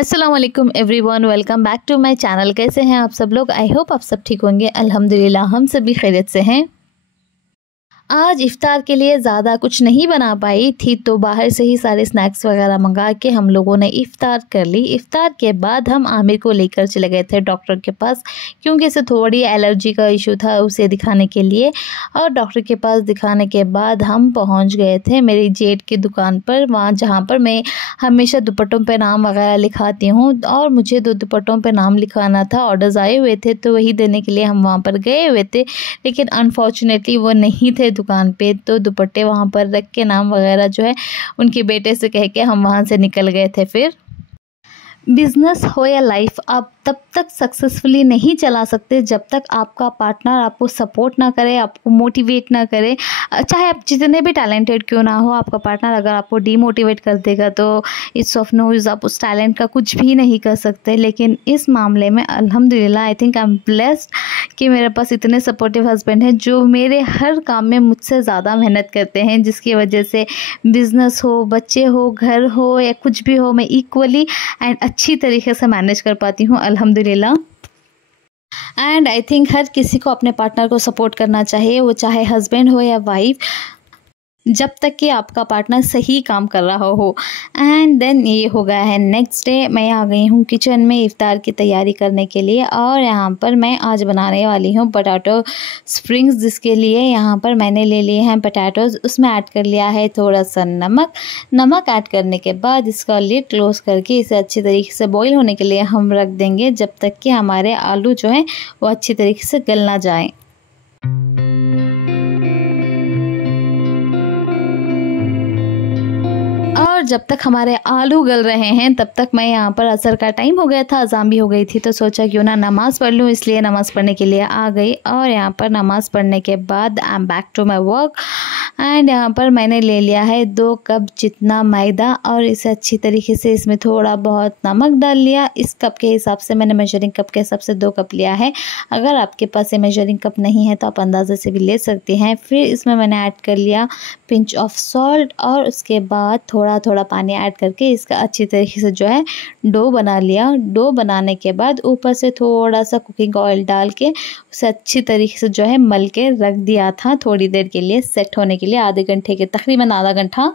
अस्सलाम वालेकुम everyone, welcome back to my channel. कैसे हैं आप सब लोग? आई होप आप सब ठीक होंगे। अल्हम्दुलिल्लाह हम सभी खैरियत से हैं। आज इफ्तार के लिए ज़्यादा कुछ नहीं बना पाई थी, तो बाहर से ही सारे स्नैक्स वगैरह मंगा के हम लोगों ने इफ्तार कर ली। इफ्तार के बाद हम आमिर को लेकर चले गए थे डॉक्टर के पास, क्योंकि इसे थोड़ी एलर्जी का इशू था, उसे दिखाने के लिए। और डॉक्टर के पास दिखाने के बाद हम पहुंच गए थे मेरी जेठ की दुकान पर, वहाँ जहाँ पर मैं हमेशा दुपट्टों पे नाम वगैरह लिखाती हूँ। और मुझे 2 दुपट्टों पे नाम लिखाना था, ऑर्डर्स आए हुए थे, तो वही देने के लिए हम वहाँ पर गए हुए थे। लेकिन अनफॉर्चुनेटली वो नहीं थे दुकान पे, तो दुपट्टे वहाँ पर रख के नाम वगैरह जो है उनके बेटे से कह के हम वहाँ से निकल गए थे। फिर बिजनेस हो या लाइफ, आप तब तक सक्सेसफुली नहीं चला सकते जब तक आपका पार्टनर आपको सपोर्ट ना करे, आपको मोटिवेट ना करे। चाहे आप जितने भी टैलेंटेड क्यों ना हो, आपका पार्टनर अगर आपको डीमोटिवेट कर देगा तो इट्स ऑफ नो यूज़, आप उस टैलेंट का कुछ भी नहीं कर सकते। लेकिन इस मामले में अल्हम्दुलिल्लाह I think I am blessed कि मेरे पास इतने सपोर्टिव हस्बैंड हैं जो मेरे हर काम में मुझसे ज़्यादा मेहनत करते हैं, जिसकी वजह से बिज़नेस हो, बच्चे हो, घर हो या कुछ भी हो, मैं इक्वली एंड अच्छी तरीके से मैनेज कर पाती हूँ अल्हम्दुलिल्लाह। एंड आई थिंक हर किसी को अपने पार्टनर को सपोर्ट करना चाहिए, वो चाहे हस्बैंड हो या वाइफ, जब तक कि आपका पार्टनर सही काम कर रहा हो। एंड देन ये हो गया है नेक्स्ट डे, मैं आ गई हूँ किचन में इफ्तार की तैयारी करने के लिए। और यहाँ पर मैं आज बनाने वाली हूँ पोटैटो स्प्रिंग्स, जिसके लिए यहाँ पर मैंने ले लिए हैं पोटैटोज़। उसमें ऐड कर लिया है थोड़ा सा नमक ऐड करने के बाद इसका लिड क्लोज करके इसे अच्छी तरीके से बॉईल होने के लिए हम रख देंगे, जब तक कि हमारे आलू जो हैं वो अच्छी तरीके से गल ना जाए। और जब तक हमारे आलू गल रहे हैं तब तक मैं यहाँ पर असर का टाइम हो गया था, अज़ान भी हो गई थी, तो सोचा क्यों ना नमाज़ पढ़ लूँ, इसलिए नमाज़ पढ़ने के लिए आ गई। और यहाँ पर नमाज़ पढ़ने के बाद I am back to my work. And यहाँ पर मैंने ले लिया है 2 कप जितना मैदा, और इसे अच्छी तरीके से इसमें थोड़ा बहुत नमक डाल लिया। इस कप के हिसाब से मैंने मेजरिंग कप के हिसाब से 2 कप लिया है। अगर आपके पास ये मेजरिंग कप नहीं है तो आप अंदाज़े से भी ले सकते हैं। फिर इसमें मैंने ऐड कर लिया पिंच ऑफ सॉल्ट, और उसके बाद थोड़ा थोड़ा पानी ऐड करके इसका अच्छी तरीके से जो है डो बना लिया। डो बनाने के बाद ऊपर से थोड़ा सा कुकिंग ऑयल डाल के उसे अच्छी तरीके से जो है मल के रख दिया था थोड़ी देर के लिए, सेट होने के लिए, आधे घंटे के, तकरीबन आधा घंटा।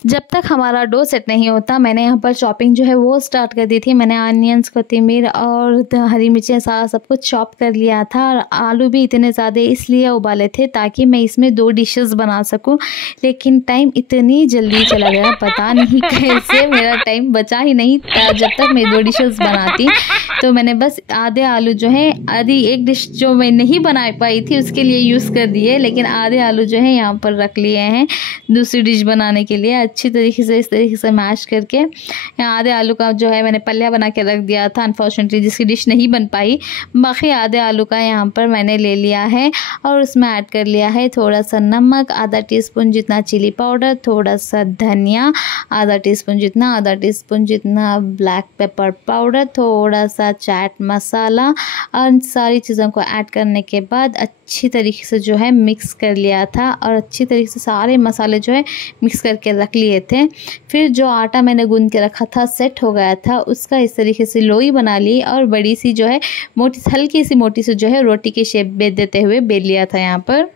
जब तक हमारा डो सेट नहीं होता, मैंने यहाँ पर चॉपिंग जो है वो स्टार्ट कर दी थी। मैंने ऑनियंस, कोथिमीर और हरी मिर्चें सारा सब कुछ चॉप कर लिया था। और आलू भी इतने ज़्यादा इसलिए उबाले थे ताकि मैं इसमें 2 डिशेस बना सकूं। लेकिन टाइम इतनी जल्दी चला गया, पता नहीं कैसे मेरा टाइम बचा ही नहीं था। जब तक मैं 2 डिशेस बनाती तो मैंने बस आधे आलू जो है, आधी एक डिश जो मैं नहीं बना पाई थी उसके लिए यूज़ कर दिए, लेकिन आधे आलू जो है यहाँ पर रख लिए हैं दूसरी डिश बनाने के लिए। अच्छी तरीके से इस तरीके से मैश करके यहाँ आधे आलू का जो है मैंने पल्ला बना के रख दिया था, अनफॉर्चुनेटली जिसकी डिश नहीं बन पाई। बाकी आधे आलू का यहाँ पर मैंने ले लिया है, और उसमें ऐड कर लिया है थोड़ा सा नमक, आधा टीस्पून जितना चिली पाउडर, थोड़ा सा धनिया आधा टीस्पून जितना, आधा टीस्पून जितना ब्लैक पेपर पाउडर, थोड़ा सा चाट मसाला, और सारी चीज़ों को ऐड करने के बाद अच्छी तरीके से जो है मिक्स कर लिया था। और अच्छी तरीके से सारे मसाले जो है मिक्स करके रख लिए थे। फिर जो आटा मैंने गूंद के रखा था, सेट हो गया था, उसका इस तरीके से लोई बना ली, और बड़ी सी जो है मोटी, हल्की सी मोटी से जो है रोटी की शेप बेल देते हुए बेल लिया था यहाँ पर।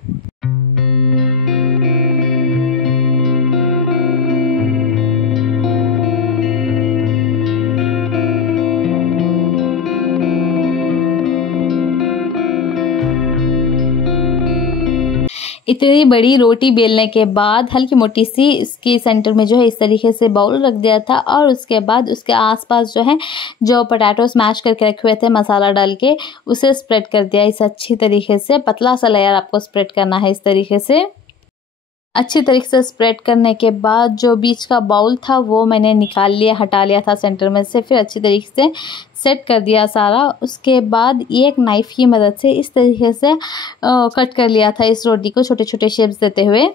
इतनी बड़ी रोटी बेलने के बाद हल्की मोटी सी इसके सेंटर में जो है इस तरीके से बाउल रख दिया था, और उसके बाद उसके आसपास जो है जो पोटैटो स्मैश करके रखे हुए थे मसाला डाल के, उसे स्प्रेड कर दिया इस अच्छी तरीके से। पतला सा लेयर आपको स्प्रेड करना है इस तरीके से। अच्छी तरीके से स्प्रेड करने के बाद जो बीच का बाउल था वो मैंने निकाल लिया, हटा लिया था सेंटर में से। फिर अच्छी तरीके से सेट कर दिया सारा। उसके बाद एक नाइफ़ की मदद से इस तरीके से कट कर लिया था इस रोटी को छोटे छोटे शेप्स देते हुए।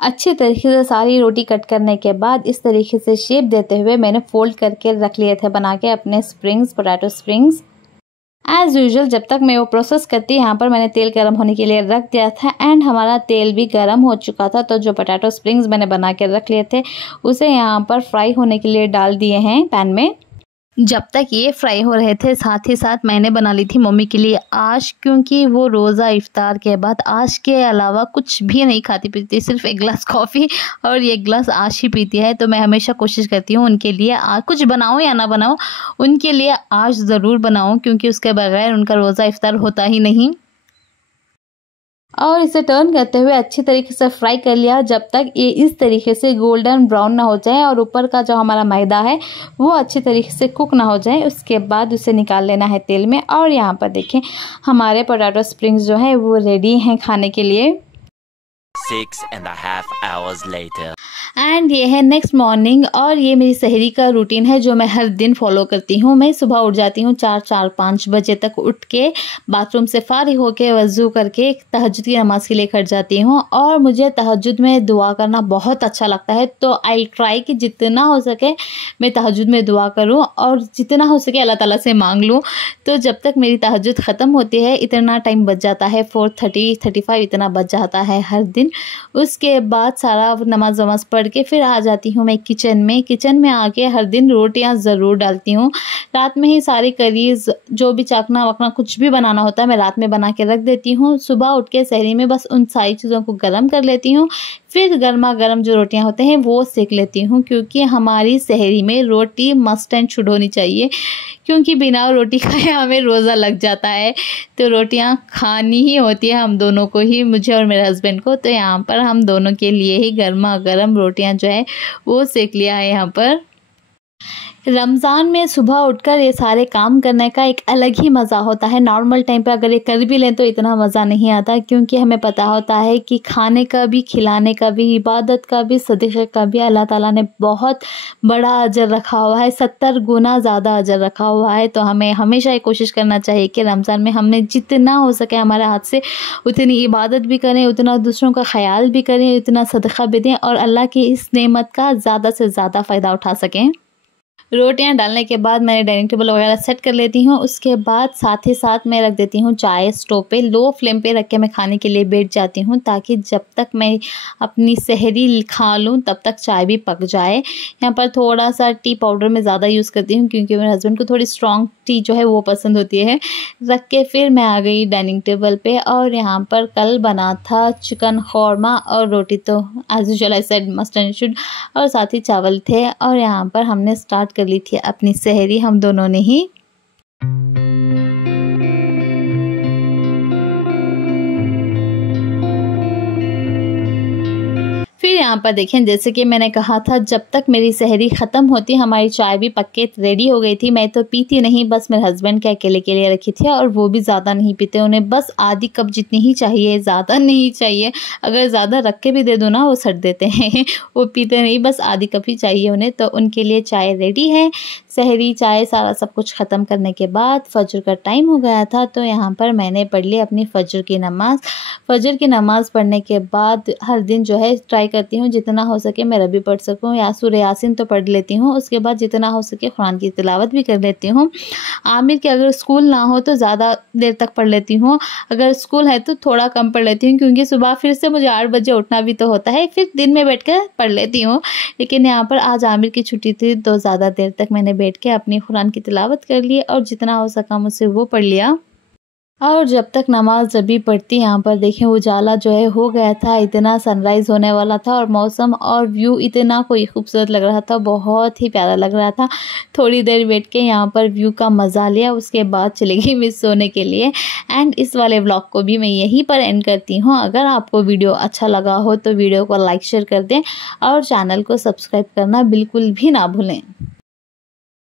अच्छी तरीके से सारी रोटी कट करने के बाद इस तरीके से शेप देते हुए मैंने फोल्ड करके रख लिए थे बना के अपने springs, potato springs. As usual जब तक मैं वो प्रोसेस करती, यहाँ पर मैंने तेल गर्म होने के लिए रख दिया था एंड हमारा तेल भी गर्म हो चुका था। तो जो पोटैटो स्प्रिंग्स मैंने बना के रख लिए थे उसे यहाँ पर फ्राई होने के लिए डाल दिए हैं पैन में। जब तक ये फ्राई हो रहे थे साथ ही साथ मैंने बना ली थी मम्मी के लिए आश, क्योंकि वो रोज़ा इफ्तार के बाद आश के अलावा कुछ भी नहीं खाती पीती, सिर्फ एक गिलास कॉफ़ी और एक गिलास आश ही पीती है। तो मैं हमेशा कोशिश करती हूँ उनके लिए कुछ बनाऊँ या ना बनाऊँ, उनके लिए आश ज़रूर बनाऊँ, क्योंकि उसके बगैर उनका रोज़ा इफ्तार होता ही नहीं। और इसे टर्न करते हुए अच्छी तरीके से फ्राई कर लिया जब तक ये इस तरीके से गोल्डन ब्राउन ना हो जाए और ऊपर का जो हमारा मैदा है वो अच्छी तरीके से कुक ना हो जाए। उसके बाद उसे निकाल लेना है तेल में। और यहाँ पर देखें हमारे पोटैटो स्प्रिंग्स जो है वो रेडी हैं खाने के लिए। 6.5 hours later. एंड ये है नेक्स्ट मॉर्निंग और ये मेरी सहरी का रूटीन है जो मैं हर दिन फॉलो करती हूँ। मैं सुबह उठ जाती हूँ 4-5 बजे तक, उठ के बाथरूम से फारिग होके वज़ू करके तहज्जुद की नमाज़ के लिए खड़ जाती हूँ। और मुझे तहज्जुद में दुआ करना बहुत अच्छा लगता है, तो आई ट्राई कि जितना हो सके मैं तहज्जुद में दुआ करूँ और जितना हो सके अल्लाह ताला से मांग लूँ। तो जब तक मेरी तहज्जुद ख़त्म होती है इतना टाइम बच जाता है, 4:30-35 इतना बच जाता है हर दिन। उसके बाद सारा नमाज वमाज पढ़ के फिर आ जाती हूँ मैं किचन में आके हर दिन रोटियां ज़रूर डालती हूँ। रात में ही सारी करीज जो भी चखना वखना कुछ भी बनाना होता है मैं रात में बना के रख देती हूँ। सुबह उठ के सहरी में बस उन सारी चीज़ों को गर्म कर लेती हूँ, फिर गर्मा गर्म जो रोटियां होते हैं वो सेक लेती हूँ, क्योंकि हमारी सहरी में रोटी मस्ट एंड शुड होनी चाहिए, क्योंकि बिना रोटी खाए हमें रोज़ा लग जाता है। तो रोटियां खानी ही होती है हम दोनों को ही, मुझे और मेरे हस्बैंड को। तो यहाँ पर हम दोनों के लिए ही गर्मा गर्म रोटियां जो है वो सेक लिया है। यहाँ पर रमज़ान में सुबह उठकर ये सारे काम करने का एक अलग ही मज़ा होता है। नॉर्मल टाइम पे अगर ये कर भी लें तो इतना मज़ा नहीं आता, क्योंकि हमें पता होता है कि खाने का भी, खिलाने का भी, इबादत का भी, सदक़े का भी अल्लाह ताला ने बहुत बड़ा अजर रखा हुआ है, 70 गुना ज़्यादा अजर रखा हुआ है। तो हमें हमेशा ये कोशिश करना चाहिए कि रमज़ान में हमें जितना हो सके हमारे हाथ से उतनी इबादत भी करें, उतना दूसरों का ख्याल भी करें, उतना सदक़ा भी दें और अल्लाह की इस नेमत का ज़्यादा से ज़्यादा फ़ायदा उठा सकें। रोटियां डालने के बाद मैंने डाइनिंग टेबल वगैरह सेट कर लेती हूँ। उसके बाद साथ ही साथ मैं रख देती हूँ चाय स्टोव पे, लो फ्लेम पे रख के मैं खाने के लिए बैठ जाती हूँ, ताकि जब तक मैं अपनी सहरी खा लूँ तब तक चाय भी पक जाए। यहाँ पर थोड़ा सा टी पाउडर मैं ज़्यादा यूज़ करती हूँ, क्योंकि मेरे हस्बैंड को थोड़ी स्ट्रॉन्ग टी जो है वो पसंद होती है। रख के फिर मैं आ गई डाइनिंग टेबल पे और यहाँ पर कल बना था चिकन कौरमा और रोटी, तो as usual I said must and should, और साथ ही चावल थे। और यहाँ पर हमने स्टार्ट कर ली थी अपनी सहरी हम दोनों ने ही। फिर यहाँ पर देखें, जैसे कि मैंने कहा था जब तक मेरी सहरी ख़त्म होती हमारी चाय भी पक के रेडी हो गई थी। मैं तो पीती नहीं, बस मेरे हस्बैंड के अकेले के लिए रखी थी, और वो भी ज़्यादा नहीं पीते, उन्हें बस आधी कप जितनी ही चाहिए, ज़्यादा नहीं चाहिए। अगर ज़्यादा रख के भी दे दो ना वो सट देते हैं वो पीते नहीं, बस आधी कप ही चाहिए उन्हें। तो उनके लिए चाय रेडी है। सहरी चाय सारा सब कुछ ख़त्म करने के बाद फजर का टाइम हो गया था, तो यहाँ पर मैंने पढ़ ली अपनी फजर की नमाज़। फजर की नमाज़ पढ़ने के बाद हर दिन जो है ट्राई करती हूँ जितना हो सके मैं रबी पढ़ सकूँ, या सूरह यासीन तो पढ़ लेती हूँ। उसके बाद जितना हो सके कुरान की तिलावत भी कर लेती हूँ। आमिर के अगर स्कूल ना हो तो ज़्यादा देर तक पढ़ लेती हूँ, अगर स्कूल है तो थोड़ा कम पढ़ लेती हूँ, क्योंकि सुबह फिर से मुझे 8 बजे उठना भी तो होता है, फिर दिन में बैठ कर पढ़ लेती हूँ। लेकिन यहाँ पर आज आमिर की छुट्टी थी तो ज़्यादा देर तक मैंने बैठ के अपनी कुरान की तिलावत कर ली और जितना हो सका मुझसे वो पढ़ लिया। और जब तक नमाज रबी पढ़ती, यहाँ पर देखें उजाला जो है हो गया था, इतना सनराइज़ होने वाला था और मौसम और व्यू इतना कोई खूबसूरत लग रहा था, बहुत ही प्यारा लग रहा था। थोड़ी देर बैठ के यहाँ पर व्यू का मज़ा लिया, उसके बाद चली गई मैं सोने के लिए। एंड इस वाले व्लॉग को भी मैं यहीं पर एंड करती हूँ। अगर आपको वीडियो अच्छा लगा हो तो वीडियो को लाइक शेयर कर दें और चैनल को सब्सक्राइब करना बिल्कुल भी ना भूलें।